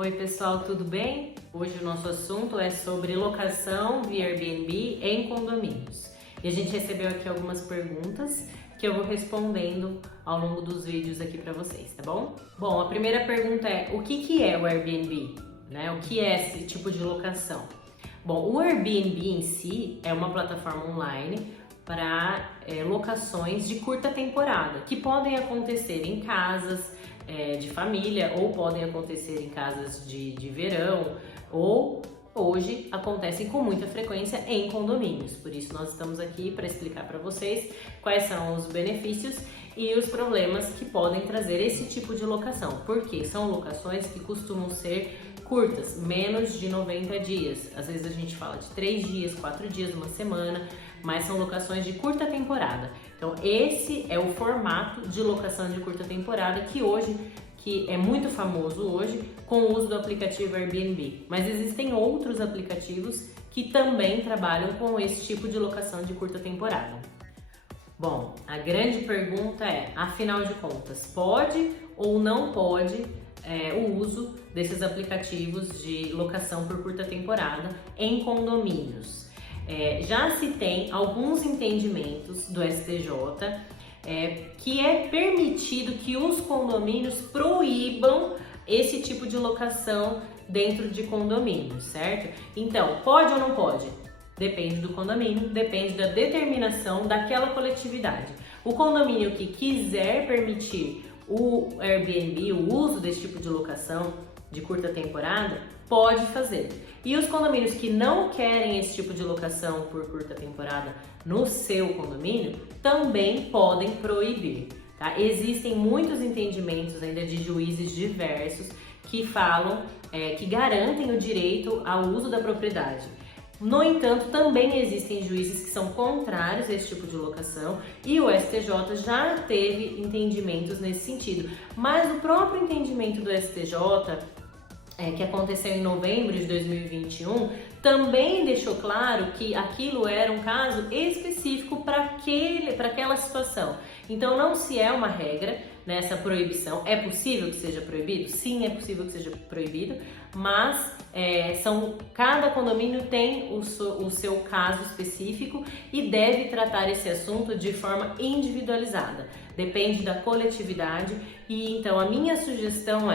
Oi pessoal, tudo bem? Hoje o nosso assunto é sobre locação via Airbnb em condomínios. E a gente recebeu aqui algumas perguntas que eu vou respondendo ao longo dos vídeos aqui para vocês, tá bom? Bom, a primeira pergunta é: o que é o Airbnb? Né? O que é esse tipo de locação? Bom, o Airbnb em si é uma plataforma online para locações de curta temporada, que podem acontecer em casas de família, ou podem acontecer em casas de verão, ou hoje acontecem com muita frequência em condomínios. Por isso nós estamos aqui para explicar para vocês quais são os benefícios e os problemas que podem trazer esse tipo de locação, porque são locações que costumam ser curtas, menos de 90 dias. Às vezes a gente fala de 3 dias, 4 dias, uma semana, mas são locações de curta temporada. Então esse é o formato de locação de curta temporada que é muito famoso hoje com o uso do aplicativo Airbnb. Mas existem outros aplicativos que também trabalham com esse tipo de locação de curta temporada. Bom, a grande pergunta é, afinal de contas, pode ou não pode o uso desses aplicativos de locação por curta temporada em condomínios? Já se tem alguns entendimentos do STJ que é permitido que os condomínios proíbam esse tipo de locação dentro de condomínios, certo? Então, pode ou não pode? Depende do condomínio, depende da determinação daquela coletividade. O condomínio que quiser permitir o Airbnb, o uso desse tipo de locação de curta temporada, pode fazer. E os condomínios que não querem esse tipo de locação por curta temporada no seu condomínio, também podem proibir, tá? Existem muitos entendimentos ainda de juízes diversos que falam, que garantem o direito ao uso da propriedade. No entanto, também existem juízes que são contrários a esse tipo de locação e o STJ já teve entendimentos nesse sentido. Mas o próprio entendimento do STJ, que aconteceu em novembro de 2021, também deixou claro que aquilo era um caso específico para aquela situação. Então não se é uma regra nessa proibição. É possível que seja proibido? Sim, é possível que seja proibido, mas cada condomínio tem o seu caso específico e deve tratar esse assunto de forma individualizada. Depende da coletividade e então a minha sugestão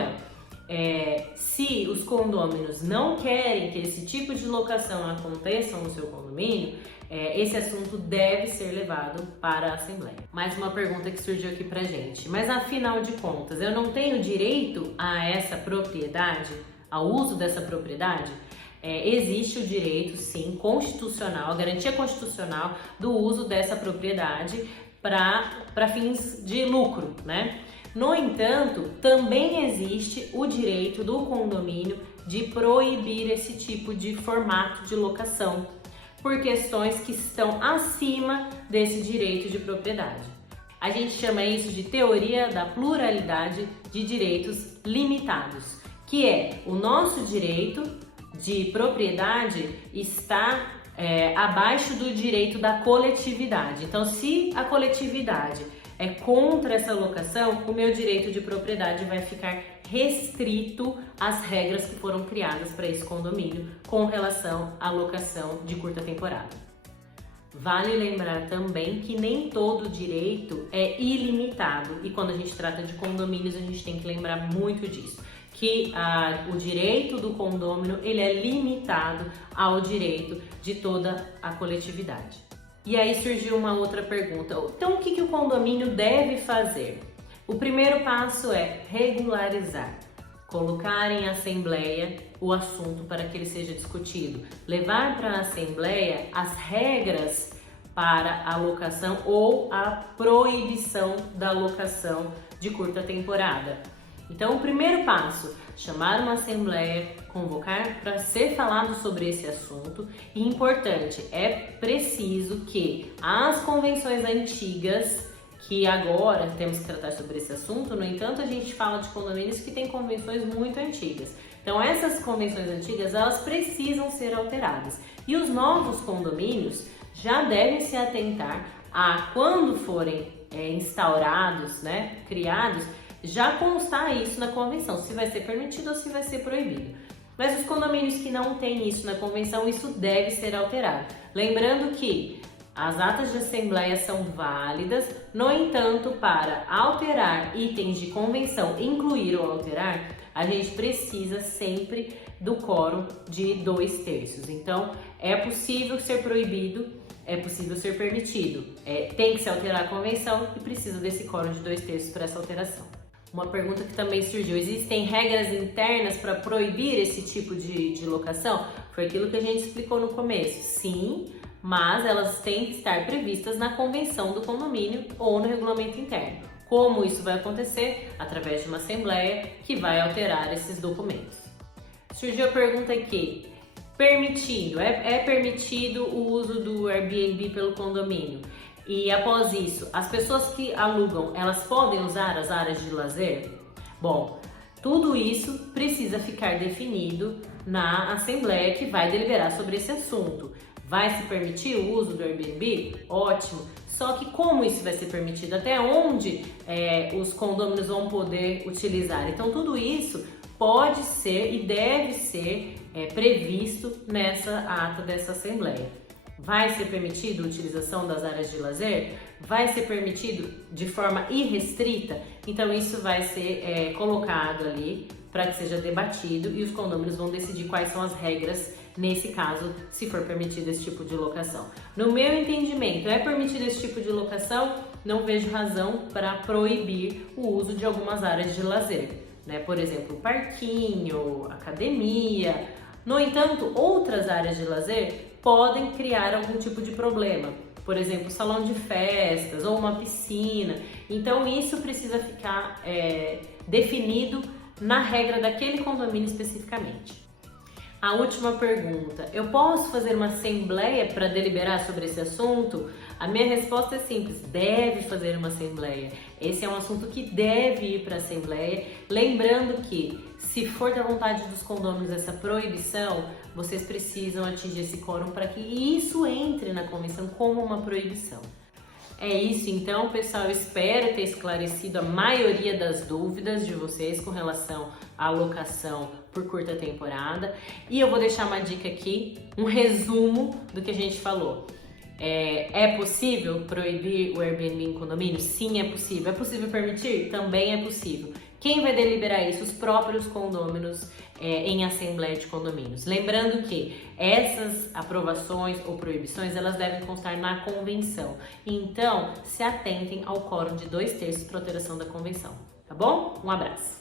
se os condôminos não querem que esse tipo de locação aconteça no seu condomínio, esse assunto deve ser levado para a Assembleia. Mais uma pergunta que surgiu aqui pra gente: mas afinal de contas, eu não tenho direito a essa propriedade, ao uso dessa propriedade? Existe o direito, sim, constitucional, a garantia constitucional do uso dessa propriedade para fins de lucro, né? No entanto, também existe o direito do condomínio de proibir esse tipo de formato de locação, por questões que estão acima desse direito de propriedade. A gente chama isso de teoria da pluralidade de direitos limitados, que é o nosso direito de propriedade está abaixo do direito da coletividade. Então, se a coletividade é contra essa locação, o meu direito de propriedade vai ficar restrito às regras que foram criadas para esse condomínio com relação à locação de curta temporada. Vale lembrar também que nem todo direito é ilimitado, e quando a gente trata de condomínios a gente tem que lembrar muito disso, que o direito do condômino ele é limitado ao direito de toda a coletividade. E aí surgiu uma outra pergunta: então o que o condomínio deve fazer? O primeiro passo é regularizar, colocar em assembleia o assunto para que ele seja discutido, levar para a assembleia as regras para a locação ou a proibição da locação de curta temporada. Então o primeiro passo, chamar uma assembleia, convocar para ser falado sobre esse assunto. E importante, é preciso que as convenções antigas, que agora temos que tratar sobre esse assunto, no entanto a gente fala de condomínios que têm convenções muito antigas. Então essas convenções antigas, elas precisam ser alteradas. E os novos condomínios já devem se atentar a, quando forem instaurados, criados, já constar isso na convenção, se vai ser permitido ou se vai ser proibido. Mas os condomínios que não têm isso na convenção, isso deve ser alterado. Lembrando que as atas de assembleia são válidas, no entanto, para alterar itens de convenção, incluir ou alterar, a gente precisa sempre do quórum de 2/3. Então, é possível ser proibido, é possível ser permitido. Tem que se alterar a convenção e precisa desse quórum de 2/3 para essa alteração. Uma pergunta que também surgiu: existem regras internas para proibir esse tipo de locação? Foi aquilo que a gente explicou no começo. Sim, mas elas têm que estar previstas na convenção do condomínio ou no regulamento interno. Como isso vai acontecer? Através de uma assembleia que vai alterar esses documentos. Surgiu a pergunta aqui: é permitido o uso do Airbnb pelo condomínio? E após isso, as pessoas que alugam, elas podem usar as áreas de lazer? Bom, tudo isso precisa ficar definido na assembleia que vai deliberar sobre esse assunto. Vai se permitir o uso do Airbnb? Ótimo! Só que como isso vai ser permitido? Até onde os condôminos vão poder utilizar? Então tudo isso pode ser e deve ser previsto nessa ata dessa assembleia. Vai ser permitido a utilização das áreas de lazer? Vai ser permitido de forma irrestrita? Então isso vai ser colocado ali para que seja debatido e os condôminos vão decidir quais são as regras nesse caso, se for permitido esse tipo de locação. No meu entendimento, é permitido esse tipo de locação? Não vejo razão para proibir o uso de algumas áreas de lazer, né? Por exemplo, parquinho, academia. No entanto, outras áreas de lazer podem criar algum tipo de problema. Por exemplo, salão de festas ou uma piscina. Então isso precisa ficar definido na regra daquele condomínio especificamente. A última pergunta: eu posso fazer uma assembleia para deliberar sobre esse assunto? A minha resposta é simples: deve fazer uma assembleia. Esse é um assunto que deve ir para a assembleia. Lembrando que, se for da vontade dos condôminos essa proibição, vocês precisam atingir esse quórum para que isso entre na convenção como uma proibição. É isso então, pessoal. Eu espero ter esclarecido a maioria das dúvidas de vocês com relação à locação por curta temporada. E eu vou deixar uma dica aqui, um resumo do que a gente falou. É possível proibir o Airbnb em condomínio? Sim, é possível. É possível permitir? Também é possível. Quem vai deliberar isso? Os próprios condôminos em assembleia de condomínios. Lembrando que essas aprovações ou proibições, elas devem constar na convenção. Então, se atentem ao quórum de 2/3 para alteração da convenção. Tá bom? Um abraço!